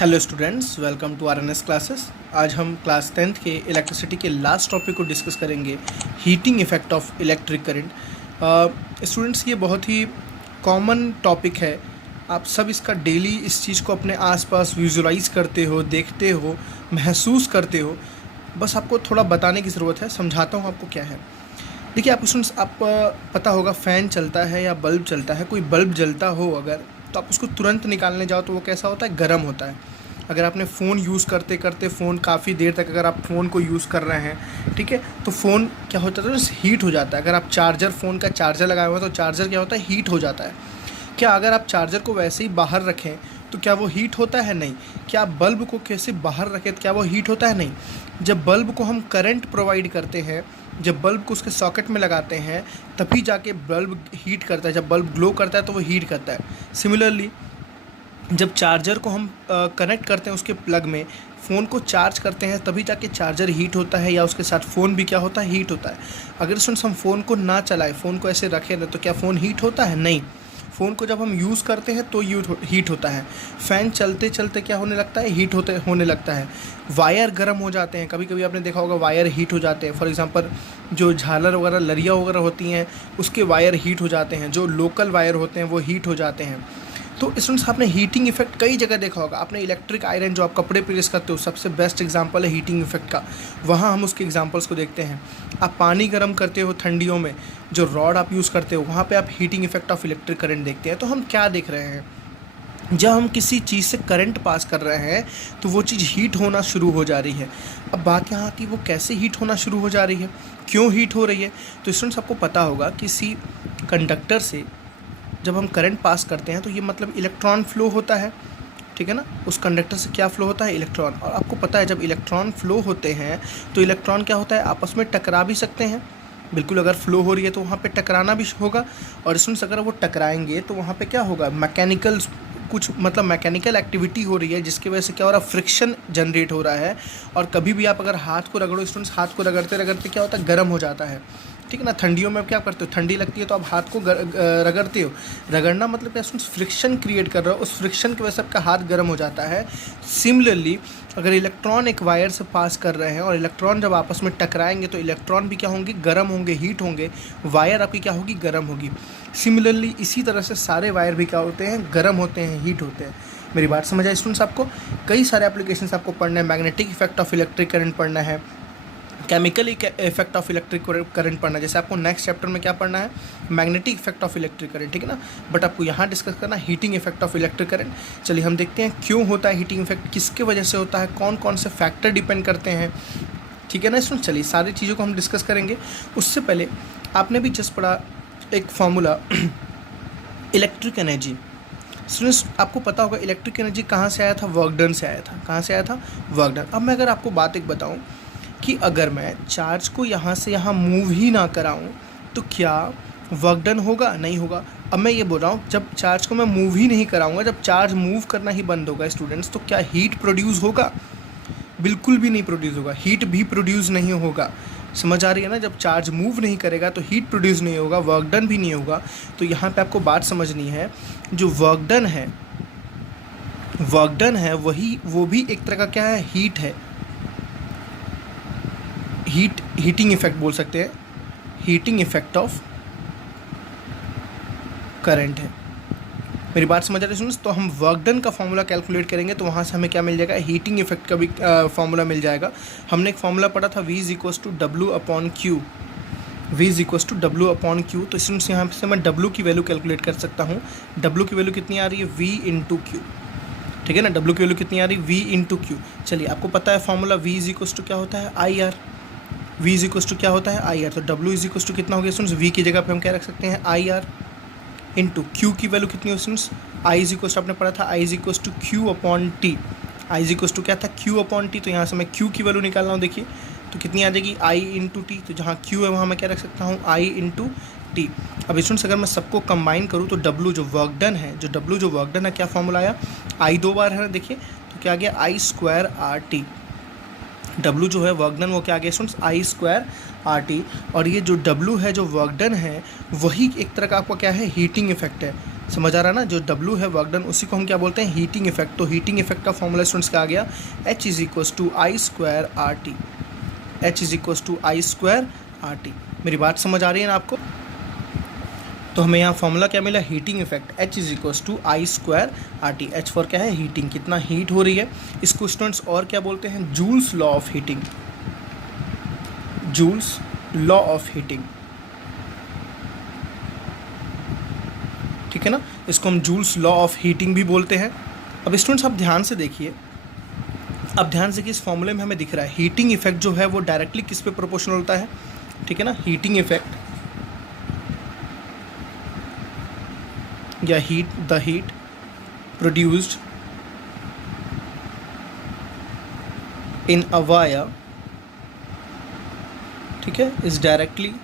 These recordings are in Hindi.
Hello students, welcome to RNS classes. आज हम क्लास 10th के इलेक्ट्रिसिटी के लास्ट टॉपिक को डिस्कस करेंगे, heating effect of electric current. Students, ये बहुत ही कॉमन टॉपिक है। आप सब इसका डेली इस चीज़ को अपने आसपास विजुलाइज करते हो, देखते हो, महसूस करते हो। बस आपको थोड़ा बताने की ज़रूरत है। समझाता हूँ आपको क्या है। देखिए, आप स्टूडेंट्स, आप पता होगा फ़ैन चलता है या बल्ब चलता है। कोई बल्ब जलता हो अगर, तो आप उसको तुरंत निकालने जाओ तो वो कैसा होता है? गर्म होता है। अगर आपने फ़ोन यूज़ करते करते फ़ोन काफ़ी देर तक अगर आप फ़ोन को यूज़ कर रहे हैं, ठीक है, तो फ़ोन क्या होता है? तो हीट हो जाता है। अगर आप फ़ोन का चार्जर लगाए हुए हैं तो चार्जर क्या होता है? हीट हो जाता है। क्या अगर आप चार्जर को वैसे ही बाहर रखें तो क्या वो हीट होता है? नहीं। क्या आप बल्ब को कैसे बाहर रखें तो क्या वो हीट होता है? नहीं। जब बल्ब को हम करंट प्रोवाइड करते हैं, जब बल्ब को उसके सॉकेट में लगाते हैं, तभी जाके बल्ब हीट करता है। जब बल्ब ग्लो करता है तो वो हीट करता है। सिमिलरली, जब चार्जर को हम कनेक्ट करते हैं उसके प्लग में, फ़ोन को चार्ज करते हैं, तभी जाके चार्जर हीट होता है, या उसके साथ फ़ोन भी क्या होता है? हीट होता है। अगर स्टूडेंट्स हम फ़ोन को ना चलाएं, फ़ोन को ऐसे रखें ना, तो क्या फ़ोन हीट होता है? नहीं। फ़ोन को जब हम यूज़ करते हैं तो हीट होता है। फ़ैन चलते चलते क्या होने लगता है? हीट होने लगता है। वायर गर्म हो जाते हैं। कभी कभी आपने देखा होगा वायर हीट हो जाते हैं। फॉर एग्ज़ाम्पल, जो झालर वगैरह, लरिया वगैरह होती हैं, उसके वायर हीट हो जाते हैं। जो लोकल वायर होते हैं वो हीट हो जाते हैं। तो स्टूडेंट्स, आपने हीटिंग इफेक्ट कई जगह देखा होगा। आपने इलेक्ट्रिक आयरन, जो आप कपड़े प्रेस करते हो, सबसे बेस्ट एग्जांपल है हीटिंग इफेक्ट का। वहाँ हम उसके एग्जांपल्स को देखते हैं। आप पानी गर्म करते हो ठंडियों में, जो रॉड आप यूज़ करते हो, वहाँ पे आप heating effect of electric current देखते हैं। तो हम क्या देख रहे हैं? जब हम किसी चीज़ से करंट पास कर रहे हैं तो वो चीज़ हीट होना शुरू हो जा रही है। अब बात यहाँ आती है, वो कैसे हीट होना शुरू हो जा रही है, क्यों हीट हो रही है? तो स्टूडेंट्स, आपको पता होगा किसी कंडक्टर से जब हम करंट पास करते हैं तो ये मतलब इलेक्ट्रॉन फ्लो होता है, ठीक है ना। उस कंडक्टर से क्या फ्लो होता है? इलेक्ट्रॉन। और आपको पता है, जब इलेक्ट्रॉन फ्लो होते हैं तो इलेक्ट्रॉन क्या होता है? आपस में टकरा भी सकते हैं। बिल्कुल, अगर फ्लो हो रही है तो वहाँ पे टकराना भी होगा। और स्टूडेंट्स, अगर वो टकराएंगे तो वहाँ पे क्या होगा? मैकेनिकल एक्टिविटी हो रही है, जिसकी वजह से क्या हो रहा है? फ्रिक्शन जनरेट हो रहा है। और कभी भी आप अगर हाथ को रगड़ो स्टूडेंट्स, हाथ को रगड़ते रगड़ते क्या होता है? गर्म हो जाता है, ठीक है ना। ठंडियों में आप क्या करते हो? ठंडी लगती है तो आप हाथ को रगड़ते हो। रगड़ना मतलब क्या? फ्रिक्शन क्रिएट कर रहे हो, उस फ्रिक्शन की वजह से आपका हाथ गर्म हो जाता है। सिमिलरली, अगर इलेक्ट्रॉन एक वायर से पास कर रहे हैं और इलेक्ट्रॉन जब आपस में टकराएंगे तो इलेक्ट्रॉन भी क्या होंगे? गर्म होंगे, हीट होंगे। वायर आपकी क्या होगी? गर्म होगी। सिमिलरली, इसी तरह से सारे वायर भी क्या होते हैं? गर्म होते हैं, हीट होते हैं। मेरी बात समझ आई स्टूडेंट्स? आपको कई सारे एप्लीकेशंस आपको पढ़ना है। Magnetic effect of electric current पढ़ना है, chemical effect of electric current पढ़ना है। जैसे आपको नेक्स्ट चैप्टर में क्या पढ़ना है? Magnetic effect of electric current, ठीक है ना। बट आपको यहाँ डिस्कस करना है heating effect of electric current. चलिए हम देखते हैं क्यों होता है हीटिंग इफेक्ट, किसके वजह से होता है, कौन कौन से फैक्टर डिपेंड करते हैं, ठीक है ना। इसमें चलिए सारी चीज़ों को हम डिस्कस करेंगे। उससे पहले आपने भी जस्ट पढ़ा एक फॉर्मूला, इलेक्ट्रिक एनर्जी। स्टूडेंट्स, आपको पता होगा इलेक्ट्रिक एनर्जी कहाँ से आया था? वर्क डन से आया था। कहाँ से आया था? Work done. अब मैं अगर आपको बात एक बताऊँ कि अगर मैं चार्ज को यहाँ से यहाँ मूव ही ना कराऊँ तो क्या वर्क डन होगा? नहीं होगा। अब मैं ये बोल रहा हूँ, जब चार्ज को मैं मूव ही नहीं कराऊंगा, जब चार्ज मूव करना ही बंद होगा स्टूडेंट्स, तो क्या हीट प्रोड्यूस होगा? बिल्कुल भी नहीं प्रोड्यूस होगा। हीट भी प्रोड्यूस नहीं होगा। समझ आ रही है ना? जब चार्ज मूव नहीं करेगा तो हीट प्रोड्यूस नहीं होगा, वर्क डन भी नहीं होगा। तो यहाँ पे आपको बात समझनी है, जो वर्क डन है वो भी एक तरह का क्या है? हीट है। हीटिंग इफेक्ट बोल सकते हैं, हीटिंग इफेक्ट ऑफ करंट है। मेरी बात समझ रहे हैं? तो हम वर्क डन का फॉर्मूला कैलकुलेट करेंगे तो वहाँ से हमें क्या मिल जाएगा? हीटिंग इफेक्ट का भी फॉर्मूला मिल जाएगा। हमने एक फॉर्मूला पढ़ा था, V is equals to W upon Q. तो इसमें यहाँ से मैं W की वैल्यू कैलकुलेट कर सकता हूँ। W की वैल्यू कितनी आ रही है? V इंटू क्यू, ठीक है ना। W की वैल्यू कितनी आ रही है? V into Q. चलिए, आपको पता है formula V is equals to क्या होता है? IR। V is equals to क्या होता है? IR। तो W इज इक्वल्स टू कितना हो गया स्टूडेंट्स? V की जगह पे हम क्या रख सकते हैं? IR इंटू Q की वैल्यू कितनी हो students? I is equals to, आपने पढ़ा था, I is equals to Q upon T। I is equals to क्या था? Q upon T। तो यहाँ से मैं Q की वैल्यू निकाल रहा हूँ, देखिए तो कितनी आ जाएगी? I into T। तो जहाँ Q है वहाँ मैं क्या रख सकता हूँ? I into T। अब स्टूडेंट्स, अगर मैं सबको कंबाइन करूँ तो W जो वर्क डन है, क्या फॉर्मूला आया? I दो बार है ना, देखिए तो क्या आ गया? I square RT। W जो है वर्क डन, वो क्या आ गया स्टूडेंट्स? I square RT। और ये जो W है, जो वर्क डन है, वही एक तरह का आपका क्या है? हीटिंग इफेक्ट है। समझ आ रहा है ना, जो W है वर्क डन, उसी को हम क्या बोलते हैं, हीटिंग इफेक्ट। तो हीटिंग इफेक्ट का फॉर्मूला स्टूडेंट्स क्या आ गया, H is equals to I square R T, H is equals to I square R T. मेरी बात समझ आ रही है ना आपको? तो हमें यहाँ फॉर्मूला क्या मिला, heating effect, H is equals to I square R T. H for क्या है, हीटिंग, कितना हीट हो रही है। इसको स्टूडेंट्स और क्या बोलते हैं, joules law of heating, joules law of heating, ठीक है ना, इसको हम जूल्स लॉ ऑफ हीटिंग भी बोलते हैं। अब स्टूडेंट्स आप ध्यान से देखिए, अब ध्यान से कि इस फॉर्मूले में हमें दिख रहा है हीटिंग इफेक्ट जो है वो डायरेक्टली किस पे प्रोपोर्शनल होता है, ठीक है ना, हीटिंग इफेक्ट या the heat produced in a wire, ठीक है, इज डायरेक्टली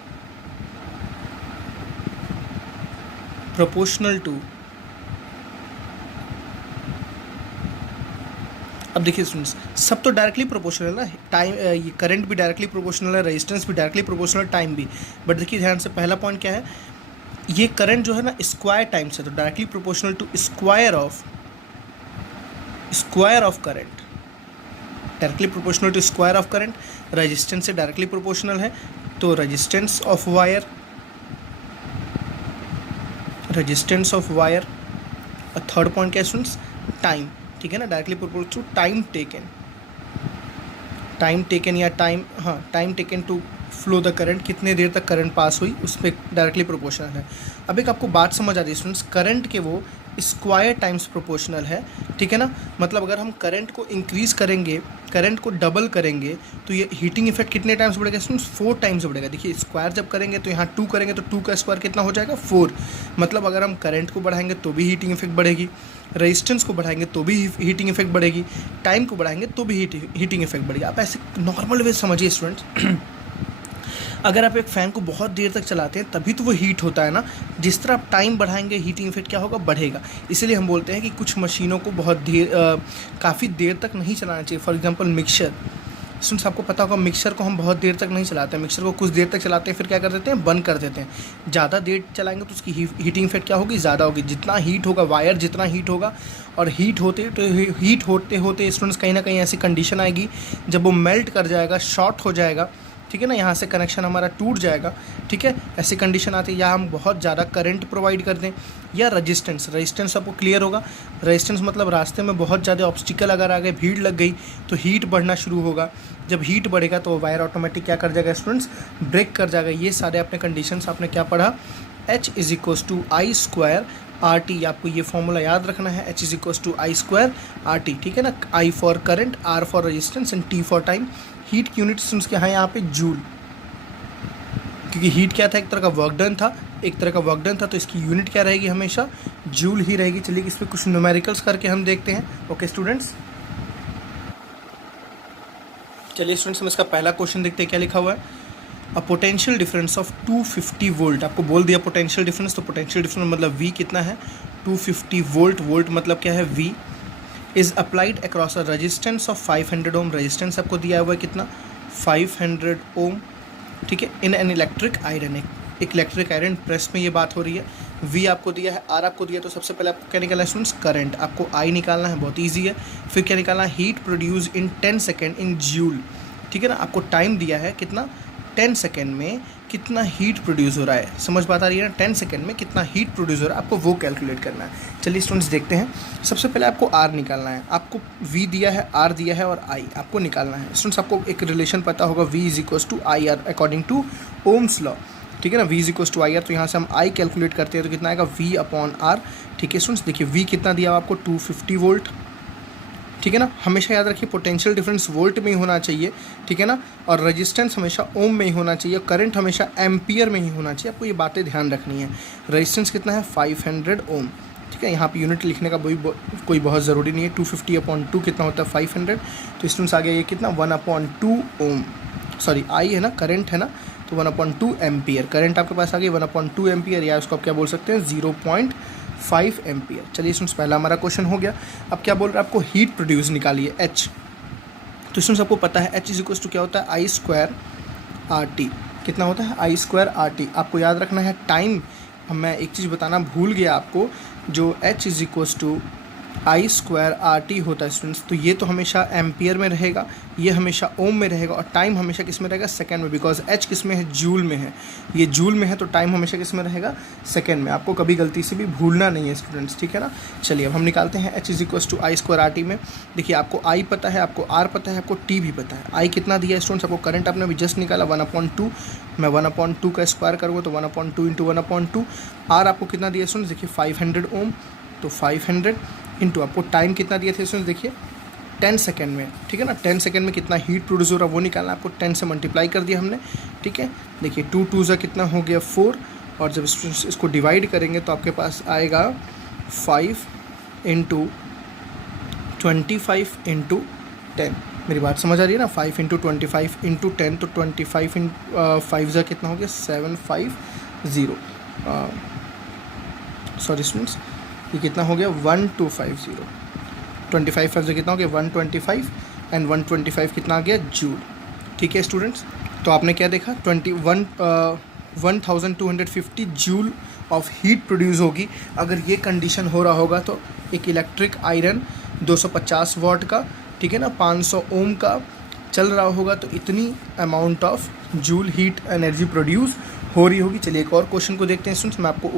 प्रोपोर्शनल टू, अब देखिए स्टूडेंट्स, सब तो डायरेक्टली प्रोपोर्शनल है ना, टाइम, ये करंट भी डायरेक्टली प्रोपोर्शनल है, रेजिस्टेंस भी डायरेक्टली प्रोपोर्शनल, टाइम भी। बट देखिए ध्यान से, पहला पॉइंट क्या है, ये करंट जो है ना स्क्वायर टाइम से, तो directly proportional to square of current, directly proportional to square of current. Resistance से डायरेक्टली प्रोपोर्शनल है, तो resistance of wire, resistance of wire. और थर्ड पॉइंट क्या है स्टूडेंट्स, टाइम, ठीक है ना, directly proportional to time taken या time taken to flow the current, कितने देर तक करंट पास हुई, उस पर डायरेक्टली प्रोपोर्शनल है। अब एक आपको बात समझ आ रही है स्टूडेंट्स, करंट के वो स्क्वायर टाइम्स प्रोपोर्शनल है, ठीक है ना, मतलब अगर हम करंट को इंक्रीज़ करेंगे, करंट को डबल करेंगे, तो ये हीटिंग इफेक्ट कितने टाइम्स बढ़ेगा स्टूडेंट्स, 4 टाइम्स बढ़ेगा। देखिए स्क्वायर जब करेंगे तो यहाँ 2 करेंगे, तो 2 का स्क्वायर कितना हो जाएगा, 4। मतलब अगर हम करंट को बढ़ाएंगे तो भी हीटिंग इफेक्ट बढ़ेगी, रेजिस्टेंस को बढ़ाएंगे तो भी हीटिंग इफेक्ट बढ़ेगी, टाइम को बढ़ाएंगे तो भी हीटिंग इफेक्ट बढ़ेगी। आप ऐसे नॉर्मल वे समझिए स्टूडेंट्स, अगर आप एक फ़ैन को बहुत देर तक चलाते हैं तभी तो वो हीट होता है ना, जिस तरह आप टाइम बढ़ाएंगे हीटिंग इफेक्ट क्या होगा, बढ़ेगा। इसीलिए हम बोलते हैं कि कुछ मशीनों को बहुत काफ़ी देर तक नहीं चलाना चाहिए। फॉर एग्जांपल मिक्सर, स्टूडेंट्स आपको पता होगा मिक्सर को हम बहुत देर तक नहीं चलाते हैं, मिक्सर को कुछ देर तक चलाते हैं फिर क्या कर देते हैं, बंद कर देते हैं। ज़्यादा देर चलाएंगे तो उसकी हीटिंग इफेक्ट क्या होगी, ज़्यादा होगी। जितना हीट होगा वायर, जितना हीट होगा, और हीट होते होते स्टूडेंट्स कहीं ना कहीं ऐसी कंडीशन आएगी जब वो मेल्ट कर जाएगा, शॉर्ट हो जाएगा, ठीक है ना, यहाँ से कनेक्शन हमारा टूट जाएगा, ठीक है। ऐसी कंडीशन आती है या हम बहुत ज़्यादा करंट प्रोवाइड कर दें, या रेजिस्टेंस आपको क्लियर होगा। रेजिस्टेंस मतलब रास्ते में बहुत ज़्यादा ऑब्स्टिकल अगर आ गए, भीड़ लग गई, तो हीट बढ़ना शुरू होगा। जब हीट बढ़ेगा तो वायर ऑटोमेटिक क्या कर जाएगा स्टूडेंट्स, ब्रेक कर जाएगा। ये सारे अपने कंडीशंस आपने क्या पढ़ा, H is equals to I square R T. आपको ये फॉर्मूला याद रखना है, H is equals to I square R T, ठीक है ना। I for current, R for resistance and T for time. Heat की यूनिट स्टूडेंट्स क्या है यहाँ पे, जूल, क्योंकि हीट क्या था, एक तरह का वर्क डन था, तो इसकी यूनिट क्या रहेगी, हमेशा जूल ही रहेगी। चलिए इस पर कुछ न्यूमेरिकल्स करके हम देखते हैं। ओके स्टूडेंट्स, चलिए स्टूडेंट्स हम इसका पहला क्वेश्चन देखते हैं, क्या लिखा हुआ है। अ पोटेंशियल डिफरेंस ऑफ 250 वोल्ट, आपको बोल दिया पोटेंशियल डिफरेंस, तो पोटेंशियल डिफरेंस मतलब V कितना है, 250 वोल्ट, वोल्ट मतलब क्या है, V is applied across a resistance of 500 ohm. Resistance आपको दिया हुआ है कितना, 500 ओम, ठीक है। इन एन इलेक्ट्रिक आयरन, एक इलेक्ट्रिक आयरन प्रेस में ये बात हो रही है। V आपको दिया है, R आपको दिया, तो सबसे पहले आपको क्या निकालना है स्टूडेंट्स, करंट। आपको I निकालना है, बहुत ईजी है। फिर क्या निकालना है, heat produce in 10 second in joule, ठीक है ना। आपको टाइम दिया है कितना, 10 सेकेंड में कितना हीट प्रोड्यूस हो रहा है, समझ बात आ रही है ना, 10 सेकेंड में कितना हीट प्रोड्यूस हो रहा है, आपको वो कैलकुलेट करना है। चलिए स्टूडेंट्स देखते हैं। सबसे पहले आपको R निकालना है, आपको V दिया है, R दिया है और I आपको निकालना है। स्टूडेंट्स आपको एक रिलेशन पता होगा, V is equals to I R according to Ohm's law, ठीक है ना। V is equals to I R, तो यहाँ से हम I कैलकुलेट करते हैं तो कितना आएगा, V अपॉन R, ठीक है। स्टूडेंट्स देखिए V कितना दिया हुआ आपको, 250 वोल्ट, ठीक है ना। हमेशा याद रखिए पोटेंशियल डिफरेंस वोल्ट में ही होना चाहिए, ठीक है ना, और रेजिस्टेंस हमेशा ओम में ही होना चाहिए, करंट हमेशा एम्पियर में ही होना चाहिए। आपको ये बातें ध्यान रखनी है। रेजिस्टेंस कितना है, 500 ओम, ठीक है। यहाँ पे यूनिट लिखने का कोई बहुत ज़रूरी नहीं है। 250 अपॉन 2 कितना होता है, 500, तो स्टूडेंट्स आ गया ये कितना, 1/2 ओम, सॉरी I है ना, करंट है ना, तो 1/2 एम्पियर करंट आपके पास आ गई, 1/2 एम्पियर, या उसको आप क्या बोल सकते हैं, 0.5 एम्पियर। चलिए स्टूडेंट्स पहला हमारा क्वेश्चन हो गया। अब क्या बोल रहा है, आपको हीट प्रोड्यूस निकालिए, H। तो स्टूडेंट्स आपको पता है H इज इक्वल्स टू क्या होता है, आई स्क्वायर आर टी। कितना होता है, आई स्क्वायर आर टी। आपको याद रखना है टाइम, मैं एक चीज़ बताना भूल गया आपको, जो H is equals to I square R T होता है स्टूडेंट्स, तो ये तो हमेशा एम्पियर में रहेगा, ये हमेशा ओम में रहेगा, और टाइम हमेशा किस में रहेगा, सेकंड में, बिकॉज एच किस में है, जूल में है, ये जूल में है, तो टाइम हमेशा किस में रहेगा, सेकंड में। आपको कभी गलती से भी भूलना नहीं है स्टूडेंट्स, ठीक है ना। चलिए अब हम निकालते हैं H is equals to I square R T में। देखिए आपको आई पता है, आपको आर पता है, आपको टी भी पता है। आई कितना दिया है स्टूडेंट्स, आपको करंट आपने अभी जस्ट निकाला 1/2, मैं 1/2 का स्क्वायर करूँगा तो 1/2 इंटू 1/2। आर आपको कितना दिया स्टूडेंट्स, देखिए 500 ओम, तो 500 इंटू आपको टाइम कितना दिया था स्टूडेंट्स, देखिए 10 सेकेंड में, ठीक है ना। 10 सेकेंड में कितना हीट प्रोड्यूस हो रहा है वो निकालना, आपको 10 से मल्टीप्लाई कर दिया हमने, ठीक है। देखिए 2 2 ज़ा कितना हो गया 4, और जब इसको डिवाइड करेंगे तो आपके पास आएगा 5 इंटू 25 इंटू 10। मेरी बात समझ आ रही है ना, 5 इंटू 25 इंटू 10, तो 25 इन 5 ज़ा कितना हो गया 750, सॉरी स्टूडेंट्स ये कितना हो गया 1250, 25 5 कितना हो गया 125, एंड 125 कितना आ गया जूल, ठीक है स्टूडेंट्स। तो आपने क्या देखा 1250 जूल ऑफ हीट प्रोड्यूस होगी अगर ये कंडीशन हो रहा होगा। तो एक इलेक्ट्रिक आयरन 250 वाट का, ठीक है ना, 500 ओम का चल रहा होगा, तो इतनी amount of joule heat energy produce हो रही होगी। चलिए एक और क्वेश्चन को देखते हैं स्टूडेंट्स, मैं आपको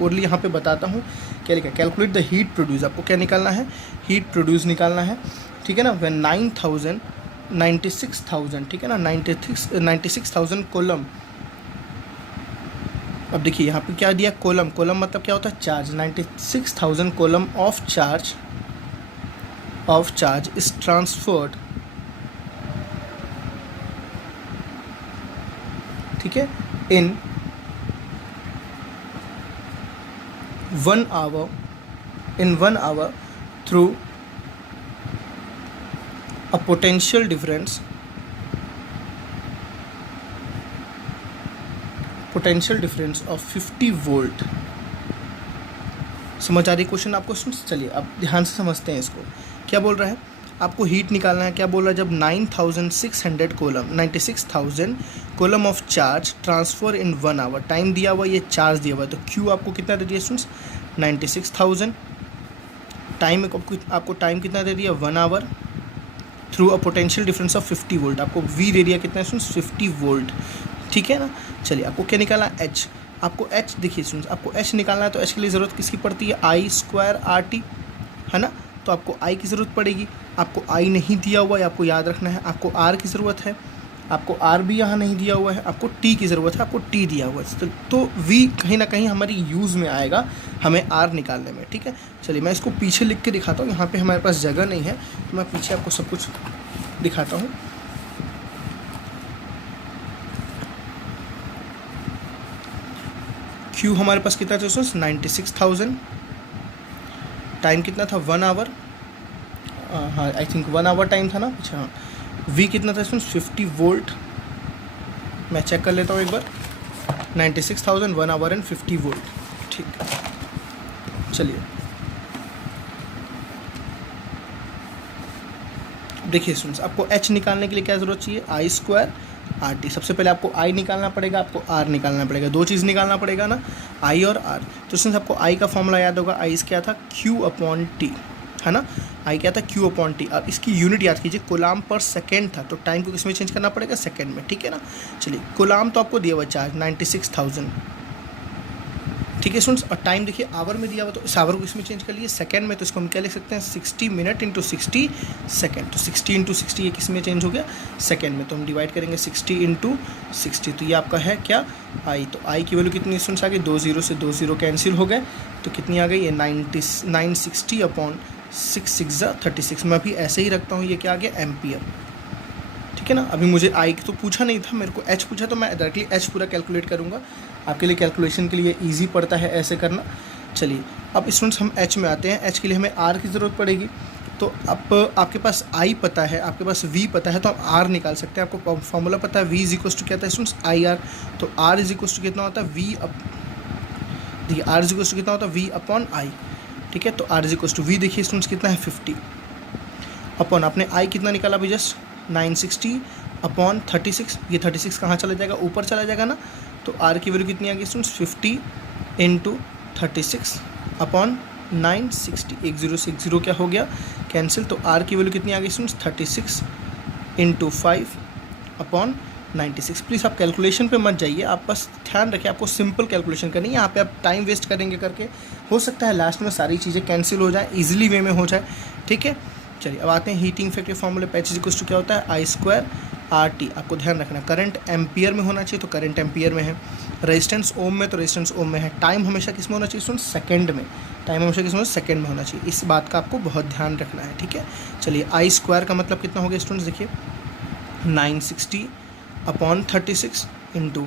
ओरली यहाँ पे बताता हूँ क्या लिखा है। कैलकुलेट द हीट प्रोड्यूस, आपको क्या निकालना है, हीट प्रोड्यूस निकालना है, ठीक है ना। व्हेन 96,000, ठीक है ना, 96,000 कोलम। अब देखिए यहाँ पे क्या दिया, कोलम, कोलम मतलब क्या होता है, charge. 96,000 coulomb of charge is transferred, ठीक है, in 1 hour through a potential difference of 50 volt. समझ आ रही क्वेश्चन आपको स्टूडेंट्स। चलिए अब ध्यान से समझते हैं इसको, क्या बोल रहा है, आपको हीट निकालना है। क्या बोल रहा है, जब 96,000 coulomb of charge transfer in 1 hour, time दिया हुआ, ये चार्ज दिया हुआ है, तो क्यू आपको कितना दे दिया स्टूडेंट्स 96,000, टाइम आपको टाइम कितना दे दिया 1 hour, through a potential difference of 50 volt, आपको वी दे दिया कितना स्टूडेंट्स 50 वोल्ट, ठीक है ना। चलिए आपको क्या निकालना, एच। आपको एच देखिए स्टूडेंट्स, आपको एच निकालना है तो एच के लिए ज़रूरत किसकी पड़ती है, आई स्क्वायर आर टी, है ना। तो आपको आई की ज़रूरत पड़ेगी, आपको आई नहीं दिया हुआ है, आपको याद रखना है। आपको आर की ज़रूरत है, आपको आर भी यहाँ नहीं दिया हुआ है। आपको टी की ज़रूरत है, आपको टी दिया हुआ है। तो वी कहीं ना कहीं हमारी यूज़ में आएगा हमें आर निकालने में, ठीक है। चलिए मैं इसको पीछे लिख के दिखाता हूँ, यहाँ पे हमारे पास जगह नहीं है तो मैं पीछे आपको सब कुछ दिखाता हूँ। क्यू हमारे पास कितना था दोस्तों 96,000, टाइम कितना था 1 आवर, हाँ आई थिंक 1 आवर टाइम था ना, अच्छा हाँ। वी कितना था इसमें 50 वोल्ट, मैं चेक कर लेता हूँ एक बार, 96,000 1 आवर एंड 50 वोल्ट, ठीक। चलिए देखिए स्टूडेंट्स, आपको एच निकालने के लिए क्या ज़रूरत चाहिए, आई स्क्वायर आर टी। सबसे पहले आपको आई निकालना पड़ेगा, आपको आर निकालना पड़ेगा, दो चीज़ निकालना पड़ेगा ना, आई और आर। तो स्टूडेंट्स आपको आई का फॉर्मूला याद होगा, आई क्या था क्यू अपॉन टी, है ना। आई क्या था क्यू अपॉन टी, और इसकी यूनिट याद कीजिए कोलाम पर सेकेंड था, तो टाइम को किस में चेंज करना पड़ेगा, सेकेंड में, ठीक है ना। चलिए कोलाम तो आपको दिया हुआ चार्ज 96,000, ठीक है स्टूडेंट्स, और टाइम देखिए आवर में दिया हुआ, तो इस आवर को इसमें चेंज कर लिए सेकंड में, तो इसको हम क्या लिख सकते हैं 60 मिनट इंटू 60 सेकेंड। तो 60 इंटू 60 ये किस में चेंज हो गया, सेकंड में, तो हम डिवाइड करेंगे 60 इंटू 60, तो ये आपका है क्या आई। तो आई की वैल्यू कितनी स्टूडेंट्स आ गई, 2 0 से 2 0 कैंसिल हो गए, तो कितनी आ गई ये 960 अपॉन 6 6 36। मैं अभी ऐसे ही रखता हूँ, ये क्या आ गया एम्पियर, ठीक है ना। अभी मुझे आई तो पूछा नहीं था, मेरे को एच पूछा, तो मैं डायरेक्टली एच पूरा कैलकुलेट करूँगा, आपके लिए कैलकुलेशन के लिए इजी पड़ता है ऐसे करना। चलिए अब स्टूडेंट्स हम एच में आते हैं, एच के लिए हमें आर की ज़रूरत पड़ेगी। तो अब आपके पास आई पता है, आपके पास वी पता है, तो आप आर निकाल सकते हैं। आपको फॉर्मूला पता है, वी इज इक्वल्स टू क्या था स्टूडेंट्स आई आर, तो आर इज इक्वल्स टू कितना होता है वी अप, देखिए आर इज इक्वल्स टू कितना होता है वी अपॉन आई, ठीक है। तो R is equals to V देखिए स्टूडेंट्स कितना है 50 अपॉन, आपने आई कितना निकाला अभी जस्ट 960 अपॉन 36, ये 36 कहाँ चला जाएगा, ऊपर चला जाएगा ना। तो आर की वैल्यू कितनी आ गई स्टूडेंट्स 50 इंटू 36, अपॉन 960, 10 से 10 क्या हो गया कैंसिल, तो आर की वैल्यू कितनी आ गई स्टूडेंट्स 36 इंटू 5 अपॉन 96। प्लीज़ आप कैलकुलेशन पे मत जाइए, आप बस ध्यान रखें आपको सिंपल कैलकुलेशन करनी है, यहाँ पे आप टाइम वेस्ट करेंगे करके हो सकता है लास्ट में सारी चीज़ें कैंसिल हो जाए, इजीली वे में हो जाए, ठीक है। चलिए अब आते हैं हीटिंग इफेक्ट के फॉर्मूले पे, H क्या होता है I स्क्वायर RT। आपको ध्यान रखना करंट एम्पियर में होना चाहिए तो करंट एम्पियर में है, रेजिस्टेंस ओम में तो रेजिस्टेंस ओम में है, टाइम हमेशा किस में होना चाहिए स्टूडेंट सेकंड में, टाइम हमेशा किस में सेकंड में होना चाहिए, इस बात का आपको बहुत ध्यान रखना है, ठीक है। चलिए I स्क्वायर का मतलब कितना हो गया स्टूडेंट्स, देखिए 960 अपॉन 36 इंटू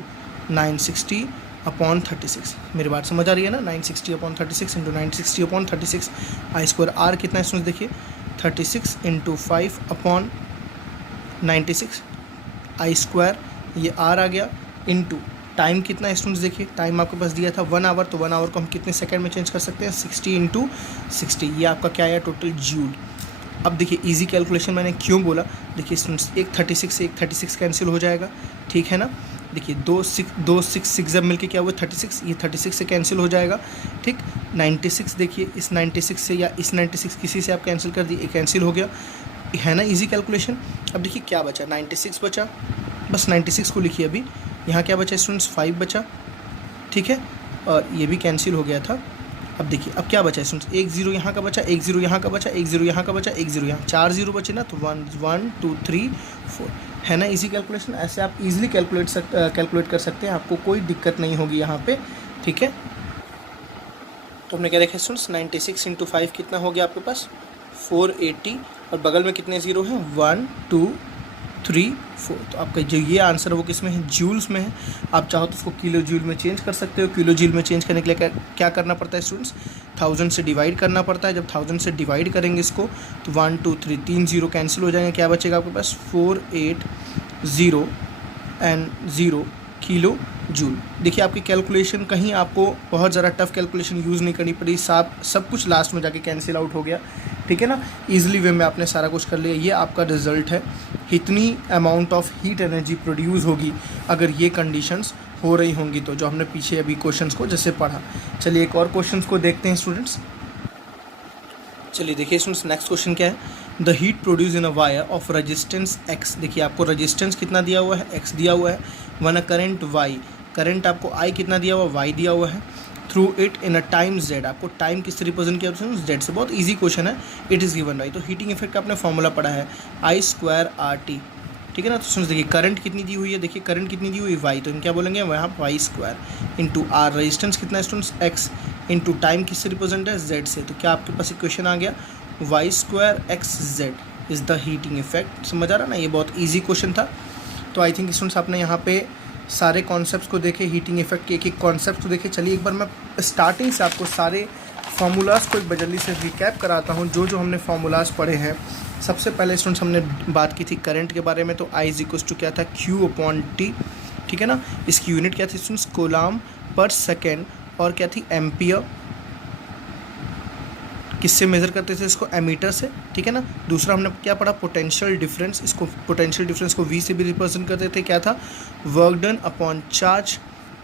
960 अपॉन 36। मेरी बात समझ आ रही है ना, 960 upon 36 into 960 upon 36। I square R कितना है स्टूडेंट्स, देखिए 36 इंटू 5 अपॉन 96। I स्क्वायर ये आर आ गया इंटू टाइम कितना है स्टूडेंट्स, देखिए टाइम आपके पास दिया था 1 आवर, तो 1 आवर को हम कितने सेकंड में चेंज कर सकते हैं 60 इंटू 60, ये आपका क्या आया टोटल जूल। अब देखिए इजी कैलकुलेशन मैंने क्यों बोला, देखिए स्टूडेंट्स एक 36 से एक 36 कैंसिल हो जाएगा, ठीक है ना। देखिए दो सिक्स जब मिलके क्या हुआ 36, ये 36 से कैंसिल हो जाएगा, ठीक। 96 देखिए इस 96 से या इस 96 किसी से आप कैंसिल कर दिए, कैंसिल हो गया, है ना इजी कैलकुलेशन। अब देखिए क्या बचा 96 बचा, बस 96 को लिखिए अभी, यहाँ क्या बचा स्टूडेंट्स 5 बचा, ठीक है, और ये भी कैंसिल हो गया था। अब देखिए अब क्या बचा स्टूडेंट्स, एक जीरो यहाँ का बचा, एक जीरो यहाँ का बचा, एक जीरो यहाँ का बचा, एक जीरो यहाँ, 4 जीरो बचे ना, तो 1 2 3 4, है ना इजी कैलकुलेशन। ऐसे आप इजीली कैलकुलेट कर सकते हैं, आपको कोई दिक्कत नहीं होगी यहाँ पे, ठीक है। तो हमने क्या देखा स्टूडेंट्स 96 इंटू 5 कितना हो गया आपके पास 480, और बगल में कितने जीरो हैं 1 2 3 4, तो आपका जो ये आंसर है वो किस में है जूल्स में है। आप चाहो तो उसको किलो जूल में चेंज कर सकते हो, किलो जूल में चेंज करने के लिए क्या करना पड़ता है स्टूडेंट्स 1000 से डिवाइड करना पड़ता है। जब 1000 से डिवाइड करेंगे इसको तो 1 2 3 3 जीरो कैंसिल हो जाएंगे, क्या बचेगा आपके पास 480 एंड 0 किलो जूल। देखिए आपकी कैलकुलेशन कहीं आपको बहुत ज़्यादा टफ कैलकुलेशन यूज़ नहीं करनी पड़ी, सब कुछ लास्ट में जाके कैंसिल आउट हो गया, ठीक है ना, ईजिली वे में आपने सारा कुछ कर लिया। ये आपका रिजल्ट है, इतनी amount of heat energy produce होगी अगर ये कंडीशंस हो रही होंगी तो, जो हमने पीछे अभी क्वेश्चंस को जैसे पढ़ा। चलिए एक और क्वेश्चंस को देखते हैं स्टूडेंट्स। चलिए देखिए स्टूडेंट्स नेक्स्ट क्वेश्चन क्या है, the heat produce in a wire of resistance x. देखिए आपको रजिस्टेंस कितना दिया हुआ है एक्स दिया हुआ है, when a current Y, current आपको आई कितना दिया हुआ वाई दिया हुआ है, through it in a time Z, आपको टाइम किससे रिप्रेजेंट किया जेड से, बहुत इजी क्वेश्चन है, इट इज़ गिवन बाई। तो हीटिंग इफेक्ट का आपने फॉर्मूला पढ़ा है I स्क्वायर RT, ठीक है ना। तो सुन देखिए करंट कितनी दी हुई है, देखिए करंट कितनी दी हुई है वाई, तो हम क्या बोलेंगे वहाँ Y square into R, resistance कितना है स्टूडेंट्स एक्स, इंटू टाइम किससे रिप्रेजेंट है जेड से, तो क्या आपके पास इक्वेशन आ गया Y square X Z is the heating effect. समझ आ रहा ना, ये बहुत ईजी क्वेश्चन था। तो आई थिंक स्टूडेंट्स आपने यहाँ पे सारे कॉन्सेप्ट्स को देखे, हीटिंग इफेक्ट के एक एक कॉन्सेप्ट को देखे। चलिए एक बार मैं स्टार्टिंग से आपको सारे फार्मूलाज को एक बजल्दी से रिकैप कराता हूँ, जो हमने फार्मूलाज पढ़े हैं। सबसे पहले स्टूडेंट्स हमने बात की थी करंट के बारे में, तो I इज इक्वल टू क्या था Q/T, ठीक है ना। इसकी यूनिट क्या थी स्टूडेंट्स कोलाम पर सेकेंड, और क्या थी एम्पियर, किससे मेज़र करते थे इसको एमीटर से, ठीक है ना। दूसरा हमने क्या पढ़ा पोटेंशियल डिफरेंस, इसको पोटेंशियल डिफरेंस को V से भी रिप्रेजेंट करते थे, क्या था work done upon charge,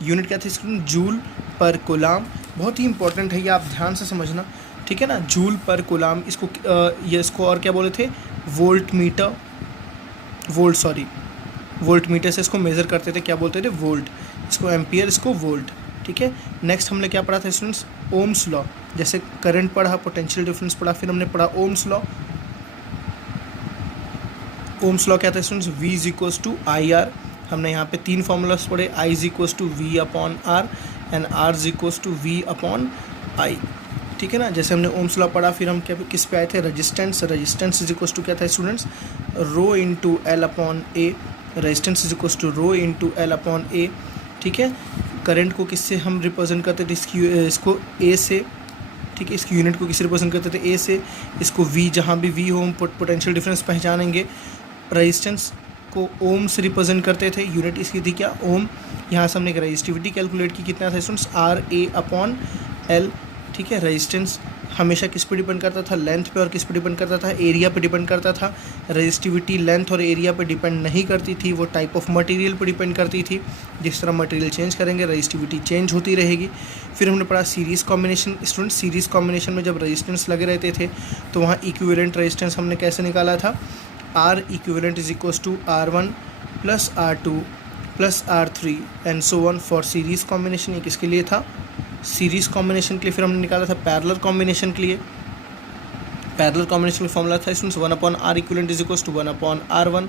unit क्या थी स्टूडेंट जूल पर कोलाम। बहुत ही इंपॉर्टेंट है ये, आप ध्यान से समझना, ठीक है ना, जूल पर कोलाम। इसको और क्या बोले थे वोल्ट मीटर से इसको मेज़र करते थे, क्या बोलते थे वोल्ट, इसको एम्पियर, इसको वोल्ट, ठीक है। नेक्स्ट हमने क्या पढ़ा था स्टूडेंट्स ओम्स लॉ, जैसे करंट पढ़ा, पोटेंशियल डिफरेंस पढ़ा, फिर हमने पढ़ा ओम्स लॉ। ओम्स लॉ क्या था students V is equals to IR। हमने यहाँ पे 3 फार्मूलास पढ़े, I is equals to V/R and R is equals to V/I, ठीक है ना। जैसे हमने ओम्स लॉ पढ़ा, फिर हम क्या किस पे आए थे रेजिस्टेंस इज इक्वल्स टू क्या था students rho into L/A, resistance is equals to rho into L/A, ठीक है। करंट को किससे हम रिप्रेजेंट करते थे इसको A से, ठीक है, इसकी यूनिट को किससे रिप्रेजेंट करते थे A से, इसको V, जहाँ भी V हो हम पोटेंशियल डिफरेंस पहचानेंगे। रेजिस्टेंस को ओम से रिप्रेजेंट करते थे, यूनिट इसकी थी क्या ओम। यहाँ से हमने एक रेजिस्टिविटी कैलकुलेट की, कितना था स्टूडेंट्स RA/L, ठीक है। रेजिस्टेंस हमेशा किस पे डिपेंड करता था, लेंथ पे, और किस पे डिपेंड करता था, एरिया पे डिपेंड करता था। रेजिस्टिविटी लेंथ और एरिया पे डिपेंड नहीं करती थी, वो टाइप ऑफ मटेरियल पे डिपेंड करती थी। जिस तरह मटेरियल चेंज करेंगे रेजिस्टिविटी चेंज होती रहेगी। फिर हमने पढ़ा series combination. Student, series combination में जब रेजिस्टेंस लगे रहते थे तो वहाँ इक्विवेलेंट रेजिस्टेंस हमने कैसे निकाला था, R equivalent is equals to R1 plus R2 plus R3 and so on for series combination. ये किसके लिए था, सीरीज़ कॉम्बिनेशन के लिए। फिर हमने निकाला था पैरेलल कॉम्बिनेशन के लिए। पैरेलल कॉम्बिनेशन का फॉर्मूला था students 1/R equivalent is equals to 1/R1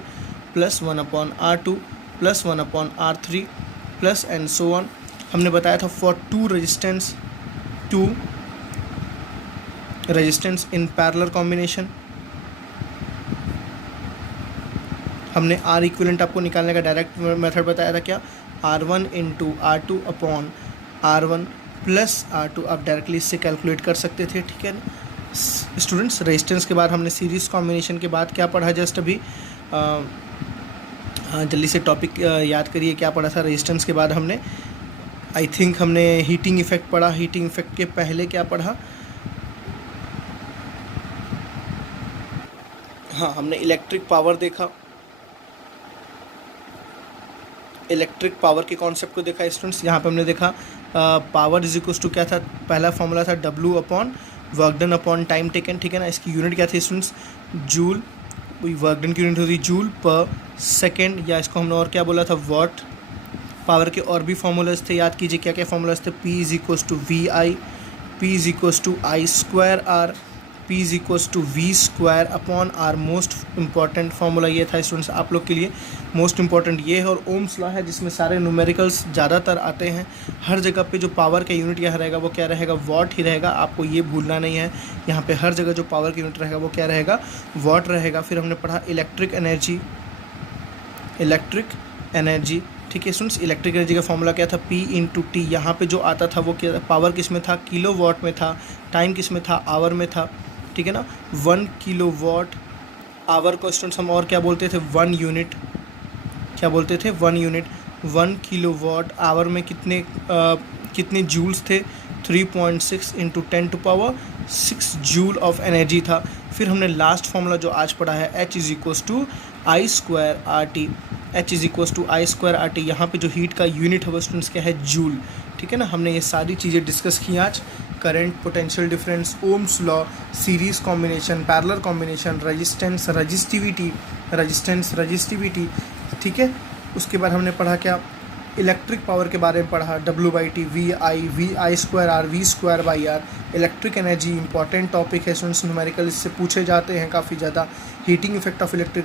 plus 1/R2 plus 1/R3 plus and so on. हमने बताया था for two resistance in parallel combination हमने R इक्विवेलेंट आपको निकालने का डायरेक्ट मेथड बताया था, क्या, R1 into R2 upon R1 plus R2। आप डायरेक्टली इससे कैलकुलेट कर सकते थे, ठीक है ना स्टूडेंट्स। रेजिस्टेंस के बाद हमने सीरीज़ कॉम्बिनेशन के बाद क्या पढ़ा जस्ट अभी, हाँ जल्दी से टॉपिक याद करिए क्या पढ़ा था। रेजिस्टेंस के बाद हमने आई थिंक हमने हीटिंग इफेक्ट पढ़ा। हीटिंग इफेक्ट के पहले क्या पढ़ा, हाँ हमने इलेक्ट्रिक पावर देखा। इलेक्ट्रिक पावर के कॉन्सेप्ट को देखा स्टूडेंट्स। यहाँ पे हमने देखा पावर इज इक्वल्स टू क्या था, पहला फॉर्मूला था W upon work done upon time taken, ठीक है ना। इसकी यूनिट क्या थी स्टूडेंट्स, जूल। वर्क डन की यूनिट होती जूल पर सेकेंड, या इसको हमने और क्या बोला था, वॉट। पावर के और भी फार्मूलाज थे, याद कीजिए क्या क्या फार्मूलाज थे। P is equals to VI, P is equals to I square R, P is equals to V square upon R। Most important formula ये था स्टूडेंट्स आप लोग के लिए, मोस्ट इंपॉर्टेंट ये है। और ओम्स लॉ है जिसमें सारे न्यूमेरिकल्स ज़्यादातर आते हैं। हर जगह पे जो पावर का यूनिट यहाँ रहेगा वो क्या रहेगा, वॉट ही रहेगा, आपको ये भूलना नहीं है। यहाँ पे हर जगह जो पावर का यूनिट रहेगा वो क्या रहेगा, वॉट रहेगा। फिर हमने पढ़ा इलेक्ट्रिक एनर्जी, ठीक है स्टूडेंट्स। इलेक्ट्रिक एनर्जी का फॉर्मूला क्या था, P इंटू टी। यहाँ पे जो आता था वो क्या, पावर किस में था, किलो वॉट में था, टाइम किस में था, आवर में था, ठीक है ना। 1 किलो वॉट आवर को स्टूडेंट्स हम और क्या बोलते थे, 1 यूनिट, क्या बोलते थे, 1 यूनिट। 1 किलो वॉट आवर में कितने जूल्स थे, 3.6 इंटू 10⁻6 जूल ऑफ एनर्जी था। फिर हमने लास्ट फॉर्मूला जो आज पढ़ा है H is equals to I square RT, H is equals to I square RT। यहाँ पे जो हीट का यूनिट है वो स्टूडेंट्स क्या है, जूल, ठीक है ना। हमने ये सारी चीज़ें डिस्कस की आज, current, potential difference, Ohm's law, series combination, parallel combination, resistance, resistivity, ठीक है। उसके बाद हमने पढ़ा क्या, इलेक्ट्रिक पावर के बारे में पढ़ा, W/T, VI square R, V square by R। Electric energy important topic है स्टूडेंट्स, न्यूमेरिकल इससे पूछे जाते हैं काफ़ी ज़्यादा। Heating effect of electric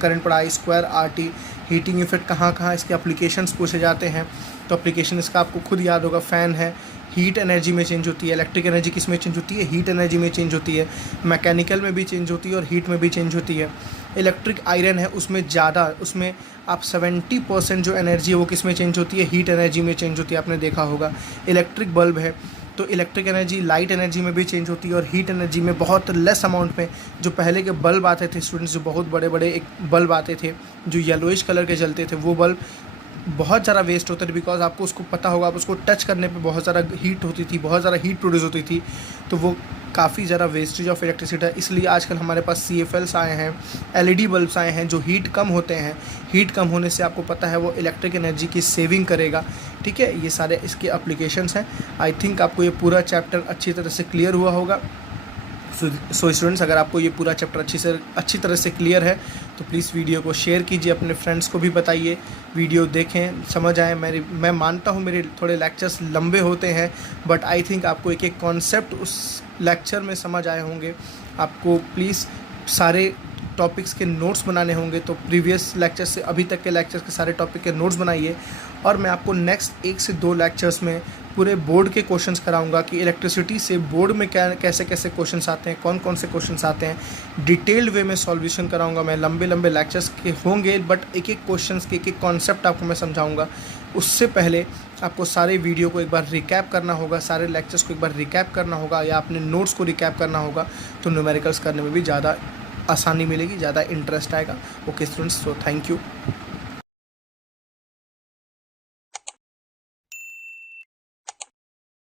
current पढ़ा, I square RT। Heating effect कहाँ इसके एप्लीकेशंस पूछे जाते हैं, तो एप्लीकेशन इसका आपको खुद याद होगा, फ़ैन है, हीट एनर्जी में चेंज होती है। इलेक्ट्रिक एनर्जी किस में चेंज होती है, हीट एनर्जी में चेंज होती है। मैकेनिकल में भी चेंज होती है और हीट में भी चेंज होती है। इलेक्ट्रिक आयरन है उसमें ज़्यादा, उसमें आप 70% जो एनर्जी है वो किस में चेंज होती है, हीट एनर्जी में चेंज होती है, आपने देखा होगा। इलेक्ट्रिक बल्ब है तो इलेक्ट्रिक एनर्जी लाइट एनर्जी में भी चेंज होती है और हीट एनर्जी में बहुत लेस अमाउंट में। जो पहले के बल्ब आते थे स्टूडेंट्स, जो बहुत बड़े बड़े एक बल्ब आते थे जो येलोइश कलर के जलते थे, वो बल्ब बहुत ज़्यादा वेस्ट होता था, बिकॉज आपको उसको पता होगा, आप उसको टच करने पे बहुत ज़्यादा हीट होती थी, बहुत ज़्यादा हीट प्रोड्यूस होती थी, तो वो काफ़ी ज़्यादा वेस्टेज ऑफ इलेक्ट्रिसिटी है। इसलिए आजकल हमारे पास CFLs आए हैं, LED बल्ब्स आए हैं जो हीट कम होते हैं। हीट कम होने से आपको पता है वो इलेक्ट्रिक एनर्जी की सेविंग करेगा, ठीक है। ये सारे इसके एप्लीकेशंस हैं। आई थिंक आपको ये पूरा चैप्टर अच्छी तरह से क्लियर हुआ होगा। सो स्टूडेंट्स, अगर आपको ये पूरा चैप्टर अच्छी तरह से क्लियर है तो प्लीज़ वीडियो को शेयर कीजिए, अपने फ्रेंड्स को भी बताइए, वीडियो देखें, समझ आए। मैं मानता हूँ मेरे थोड़े लेक्चर्स लंबे होते हैं, बट आई थिंक आपको एक एक कॉन्सेप्ट उस लेक्चर में समझ आए होंगे। आपको प्लीज़ सारे टॉपिक्स के नोट्स बनाने होंगे, तो प्रीवियस लेक्चर से अभी तक के लेक्चर्स के सारे टॉपिक के नोट्स बनाइए। और मैं आपको नेक्स्ट 1 से 2 लेक्चर्स में पूरे बोर्ड के क्वेश्चंस कराऊंगा कि इलेक्ट्रिसिटी से बोर्ड में कैसे कैसे क्वेश्चंस आते हैं, कौन कौन से क्वेश्चंस आते हैं। डिटेल्ड वे में सॉल्यूशन कराऊंगा मैं। लंबे लंबे लेक्चर्स के होंगे, बट एक एक क्वेश्चंस के एक एक कॉन्सेप्ट आपको मैं समझाऊंगा। उससे पहले आपको सारे वीडियो को एक बार रिकैप करना होगा, सारे लेक्चर्स को एक बार रिकैप करना होगा, या अपने नोट्स को रिकैप करना होगा, तो न्यूमेरिकल्स करने में भी ज़्यादा आसानी मिलेगी, ज़्यादा इंटरेस्ट आएगा। Okay students, so thank you.